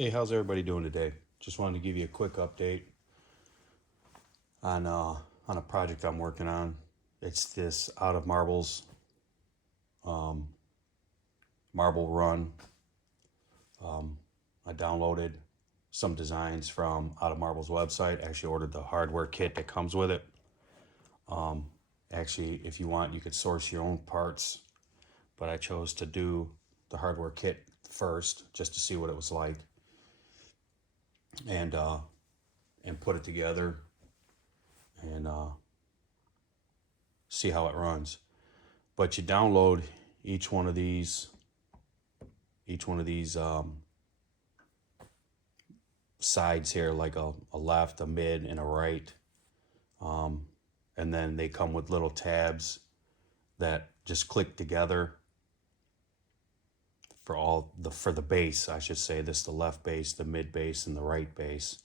Hey, how's everybody doing today? Just wanted to give you a quick update on a project I'm working on. It's this Out of Marbles marble run. I downloaded some designs from Out of Marbles website. Actually ordered the hardware kit that comes with it. Actually, if you want, you could source your own parts, but I chose to do the hardware kit first just to see what it was like and put it together and see how it runs. But you download each one of these sides here, like a left, a mid, and a right, and then they come with little tabs that just click together for the base. I should say this: the left base, the mid base, and the right base.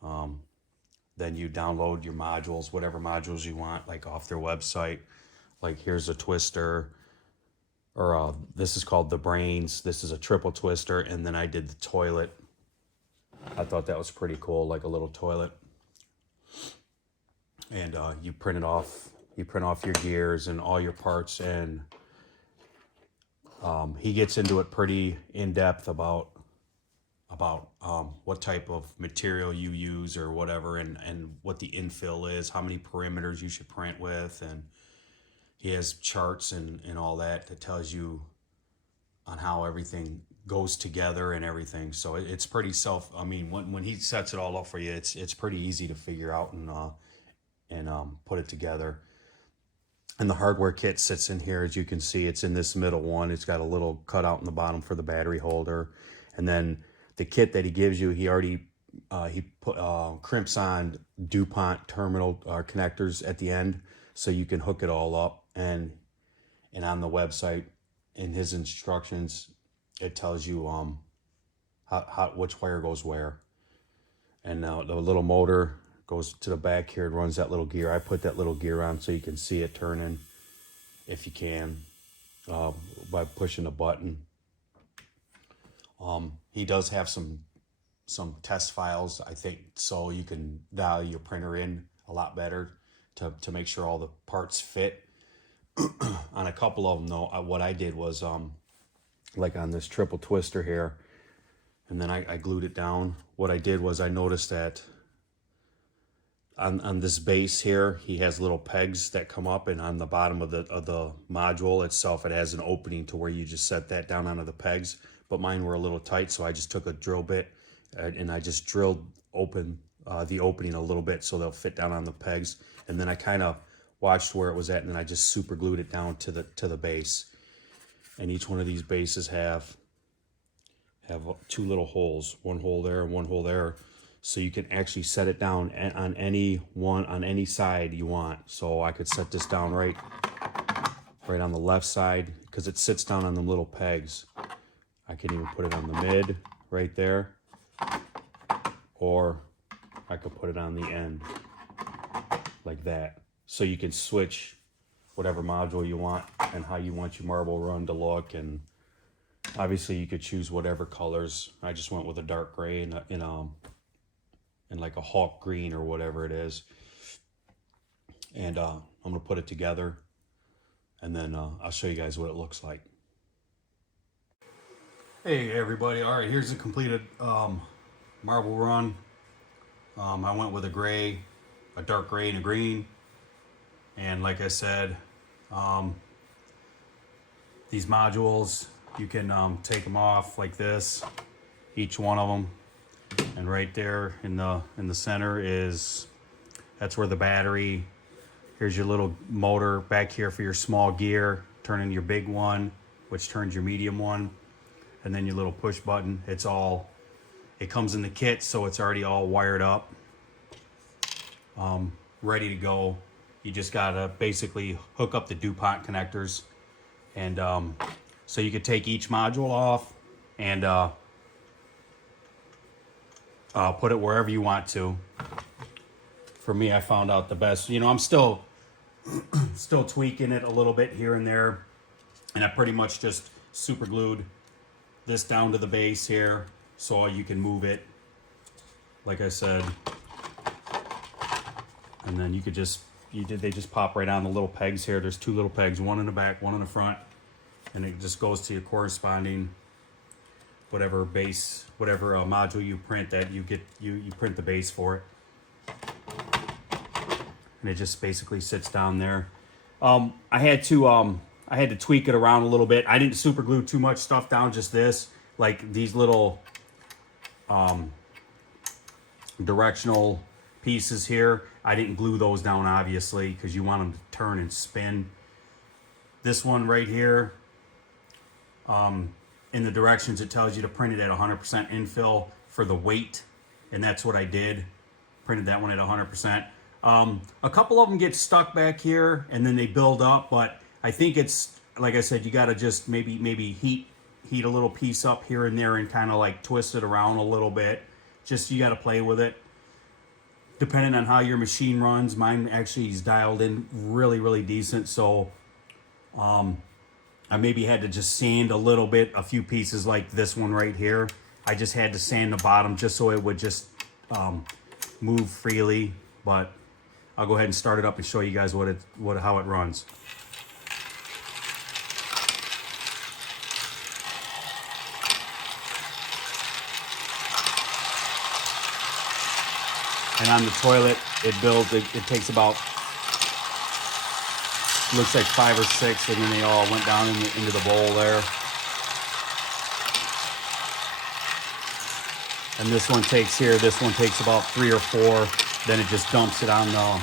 Then you download your modules, whatever modules you want, like off their website. Like here's a twister, or this is called the brains. This is a triple twister, and then I did the toilet. I thought that was pretty cool, like a little toilet. And you print it off. You print off your gears and all your parts, and he gets into it pretty in depth about what type of material you use or whatever, and what the infill is, how many perimeters you should print with, and he has charts and all that tells you on how everything goes together and everything. So it's pretty when he sets it all up for you, it's pretty easy to figure out and put it together. And the hardware kit sits in here. As you can see, it's in this middle one. It's got a little cutout in the bottom for the battery holder. And then the kit that he gives you, he already crimps on DuPont terminal connectors at the end, so you can hook it all up. And on the website, in his instructions, it tells you how which wire goes where. And the little motor goes to the back here and runs that little gear. I put that little gear on so you can see it turning, if you can, by pushing a button. He does have some test files, I think, so you can dial your printer in a lot better to make sure all the parts fit. On a couple of them, though, what I did was, like on this triple twister here, and then I glued it down. What I did was I noticed that on this base here, he has little pegs that come up, and on the bottom of the module itself, it has an opening to where you just set that down onto the pegs. But mine were a little tight, so I just took a drill bit and I just drilled open the opening a little bit so they'll fit down on the pegs. And then I kind of watched where it was at, and then I just super glued it down to the base. And each one of these bases have two little holes, one hole there and one hole there, so you can actually set it down on any side you want. So I could set this down right on the left side, because it sits down on the little pegs. I can even put it on the mid right there, or I could put it on the end like that. So you can switch whatever module you want and how you want your marble run to look. And obviously you could choose whatever colors. I just went with a dark gray and like a Hawk green or whatever it is. And I'm gonna put it together, and then I'll show you guys what it looks like. Hey everybody, all right, here's the completed marble run. I went with a gray, a dark gray and a green. And like I said, these modules, you can take them off like this, each one of them. And right there in the center that's where the battery. Here's your little motor back here for your small gear, turning your big one, which turns your medium one. And then your little push button. It comes in the kit, so it's already all wired up, ready to go. You just gotta basically hook up the DuPont connectors, and so you could take each module off and put it wherever you want to. For me, I found out the best. I'm still tweaking it a little bit here and there, and I pretty much just super glued this down to the base here, so you can move it, like I said. And then you could just, they just pop right on the little pegs here. There's 2 little pegs, one in the back, one in the front. And it just goes to your corresponding whatever base, whatever module you print that you get, you print the base for it. And it just basically sits down there. I had to tweak it around a little bit. I didn't super glue too much stuff down, just this, like these little directional pieces here. I didn't glue those down, obviously, because you want them to turn and spin. This one right here, in the directions, it tells you to print it at 100% infill for the weight, and that's what I did. Printed that one at 100%. A couple of them get stuck back here, and then they build up, but I think it's, like I said, you got to just maybe heat a little piece up here and there and kind of like twist it around a little bit. Just, you got to play with it. Depending on how your machine runs, mine actually is dialed in really decent, so I maybe had to just sand a little bit, a few pieces like this one right here. I just had to sand the bottom just so it would just move freely, but I'll go ahead and start it up and show you guys how it runs. And on the toilet, it takes about, looks like 5 or 6, and then they all went down into the bowl there. And this one takes about 3 or 4. Then it just dumps it on the,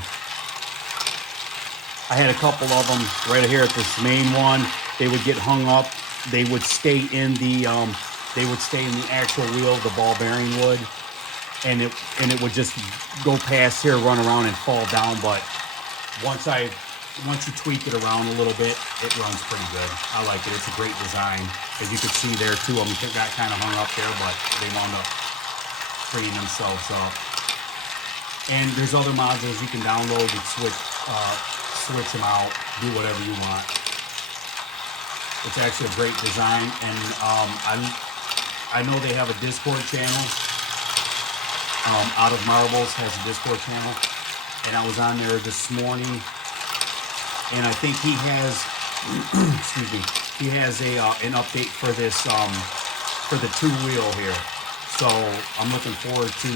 I had a couple of them right here at this main one. They would get hung up. They would stay in the actual wheel, the ball bearing would. And it would just go past here, run around and fall down. But once you tweak it around a little bit, it runs pretty good. I like it. It's a great design. As you can see there, 2 of them got kind of hung up there, but they wound up freeing themselves up. And there's other modules you can download and switch them out, do whatever you want. It's actually a great design, and I know they have a Discord channel. Out of Marbles has a Discord channel, and I was on there this morning, and I think he has, excuse me, he has an update for this, for the 2-wheel here. So I'm looking forward to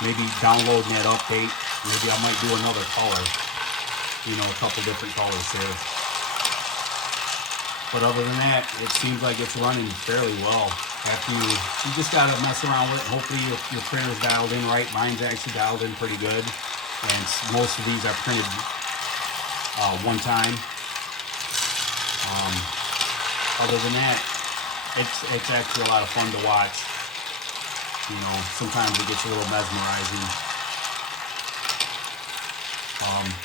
maybe downloading that update. Maybe I might do another color, a couple different colors here. But other than that, it seems like it's running fairly well. After you just gotta mess around with it. Hopefully your printer's dialed in right. Mine's actually dialed in pretty good, and most of these are printed one time. Other than that, it's actually a lot of fun to watch. Sometimes it gets a little mesmerizing.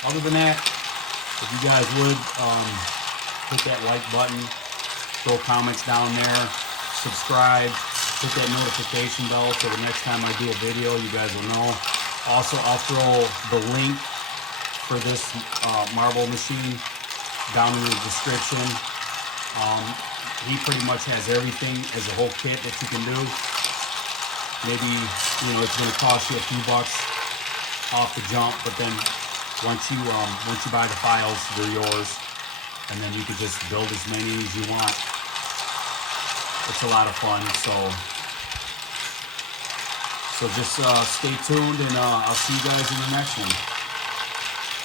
Other than that, if you guys would hit that like button, throw comments down there, subscribe, hit that notification bell so the next time I do a video, you guys will know. Also, I'll throw the link for this marble machine down in the description. He pretty much has everything as a whole kit that you can do. Maybe, it's going to cost you a few bucks off the jump, but then once you buy the files, they're yours, and then you can just build as many as you want. It's a lot of fun, so just stay tuned, and I'll see you guys in the next one.